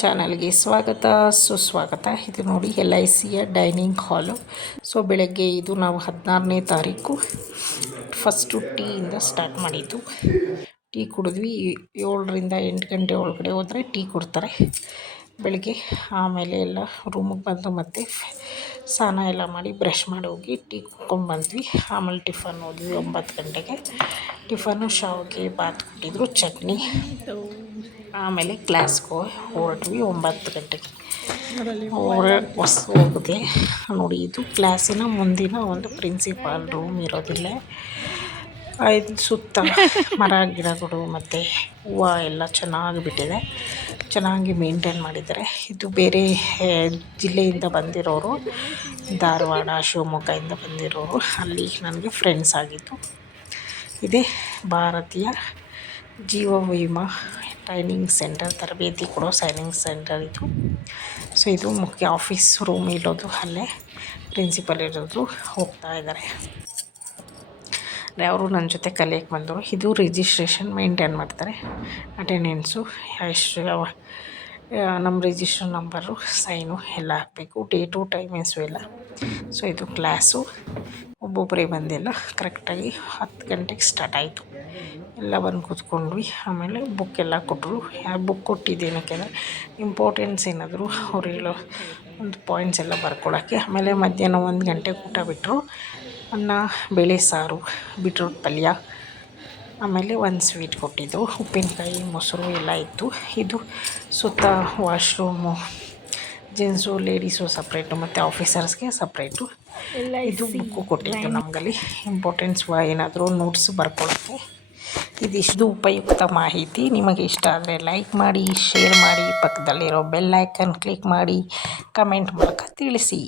ಚಾನಲ್ಗೆ ಸ್ವಾಗತ ಸುಸ್ವಾಗತ. ಇದು ನೋಡಿ LICಯ ಡೈನಿಂಗ್ ಹಾಲು. ಸೊ ಬೆಳಗ್ಗೆ ಇದು ನಾವು 16ನೇ ತಾರೀಕು ಫಸ್ಟು ಟೀಯಿಂದ ಸ್ಟಾರ್ಟ್ ಮಾಡಿದ್ದು. ಟೀ ಕುಡಿದ್ವಿ. 7ರಿಂದ 8 ಗಂಟೆ ಒಳಗಡೆ ಹೋದರೆ ಟೀ ಕೊಡ್ತಾರೆ ಬೆಳಗ್ಗೆ. ಆಮೇಲೆ ಎಲ್ಲ ರೂಮಿಗೆ ಬಂದು ಮತ್ತೆ ಸ್ನಾನ ಎಲ್ಲ ಮಾಡಿ ಬ್ರಷ್ ಮಾಡಿ ಹೋಗಿ ಟೀ ಕುಡ್ಕೊಂಡ್ಬಂದ್ವಿ. ಆಮೇಲೆ ಟಿಫನ್ ಹೋದ್ವಿ 9 ಗಂಟೆಗೆ. ಟಿಫನ್ನು ಶಾವಿಗೆ ಬಾತ್ ಕೊಟ್ಟಿದ್ರು, ಚಟ್ನಿ. ಆಮೇಲೆ ಕ್ಲಾಸ್ಗೆ ಹೊರಟ್ವಿ 9 ಗಂಟೆಗೆ. ಹೋಗಿದೆ ನೋಡಿ. ಇದು ಕ್ಲಾಸಿನ ಮುಂದಿನ ಒಂದು ಪ್ರಿನ್ಸಿಪಾಲ್ ರೂಮ್ ಇರೋದಿಲ್ಲ. ಇದು ಸುತ್ತ ಮರ ಗಿಡಗಳು ಮತ್ತು ಹೂವು ಎಲ್ಲ ಚೆನ್ನಾಗಿ ಬಿಟ್ಟಿದೆ, ಚೆನ್ನಾಗಿ ಮೇಂಟೈನ್ ಮಾಡಿದ್ದಾರೆ. ಇದು ಬೇರೆ ಜಿಲ್ಲೆಯಿಂದ ಬಂದಿರೋರು, ಧಾರವಾಡ ಶಿವಮೊಗ್ಗದಿಂದ ಬಂದಿರೋರು. ಅಲ್ಲಿ ನನಗೆ ಫ್ರೆಂಡ್ಸ್ ಆಗಿದ್ದು. ಇದೇ ಭಾರತೀಯ ಜೀವ ವಿಮಾ ಟ್ರೈನಿಂಗ್ ಸೆಂಟರ್, ತರಬೇತಿ ಕೊಡೋ ಟ್ರೈನಿಂಗ್ ಸೆಂಟರ್ ಇದು. ಸೊ ಇದು ಮುಖ್ಯ ಆಫೀಸ್ ರೂಮ್ ಇರೋದು ಅಲ್ಲೇ, ಪ್ರಿನ್ಸಿಪಲ್ ಇರೋದು. ಹೋಗ್ತಾ ಇದ್ದಾರೆ ಅವರು ನನ್ನ ಜೊತೆ ಕಲಿಯಕ್ಕೆ ಬಂದರು. ಇದು ರಿಜಿಸ್ಟ್ರೇಷನ್ ಮೇಂಟೈನ್ ಮಾಡ್ತಾರೆ, ಅಟೆಂಡೆನ್ಸು ಎಷ್ಟು, ನಮ್ಮ ರಿಜಿಸ್ಟ್ರೇಷನ್ ನಂಬರು, ಸೈನು ಎಲ್ಲ ಹಾಕಬೇಕು, ಡೇಟು ಟೈಮಿಂಗ್ಸು ಎಲ್ಲ. ಸೊ ಇದು ಕ್ಲಾಸು. ಒಬ್ಬೊಬ್ಬರೇ ಬಂದಿಲ್ಲ, ಕರೆಕ್ಟಾಗಿ 10 ಗಂಟೆಗೆ ಸ್ಟಾರ್ಟ್ ಆಯಿತು. ಎಲ್ಲ ಬಂದು ಕೂತ್ಕೊಂಡ್ವಿ. ಆಮೇಲೆ ಬುಕ್ ಎಲ್ಲ ಕೊಟ್ಟರು. ಬುಕ್ ಕೊಟ್ಟಿದ್ದೇನಕ್ಕೆ ಅಂದರೆ ಇಂಪಾರ್ಟೆನ್ಸ್ ಏನಾದರೂ ಅವ್ರು ಹೇಳೋ ಒಂದು ಪಾಯಿಂಟ್ಸ್ ಎಲ್ಲ ಬರ್ಕೊಳ್ಳೋಕ್ಕೆ. ಆಮೇಲೆ ಮಧ್ಯಾಹ್ನ 1 ಗಂಟೆಗೆ ಊಟ ಬಿಟ್ಟರು. ಅನ್ನ, ಬೇಳೆ ಸಾರು, ಬೀಟ್ರೂಟ್ ಪಲ್ಯ, ಆಮೇಲೆ ಒಂದು ಸ್ವೀಟ್ ಕೊಟ್ಟಿದ್ದು, ಉಪ್ಪಿನಕಾಯಿ, ಮೊಸರು ಎಲ್ಲ ಇತ್ತು. ಇದು ಸುತ್ತ ವಾಶ್ರೂಮು, ಜೆಂಟ್ಸು ಲೇಡೀಸು ಸಪ್ರೇಟು ಮತ್ತು ಆಫೀಸರ್ಸ್ಗೆ ಸಪ್ರೇಟು. ಇದು ಬುಕ್ಕು ಕೊಟ್ಟಿದ್ದು ನಮಗಲ್ಲಿ ಇಂಪಾರ್ಟೆನ್ಸ್ ಏನಾದರೂ ನೋಟ್ಸ್ ಬರ್ಕೊಳ್ಳೋಕ್ಕೆ. ಇದಿಷ್ಟು ಉಪಯುಕ್ತ ಮಾಹಿತಿ. ನಿಮಗೆ ಇಷ್ಟ ಆದರೆ ಲೈಕ್ ಮಾಡಿ, ಶೇರ್ ಮಾಡಿ, ಪಕ್ಕದಲ್ಲಿರೋ ಬೆಲ್ ಐಕನ್ ಕ್ಲಿಕ್ ಮಾಡಿ, ಕಮೆಂಟ್ ಮೂಲಕ ತಿಳಿಸಿ.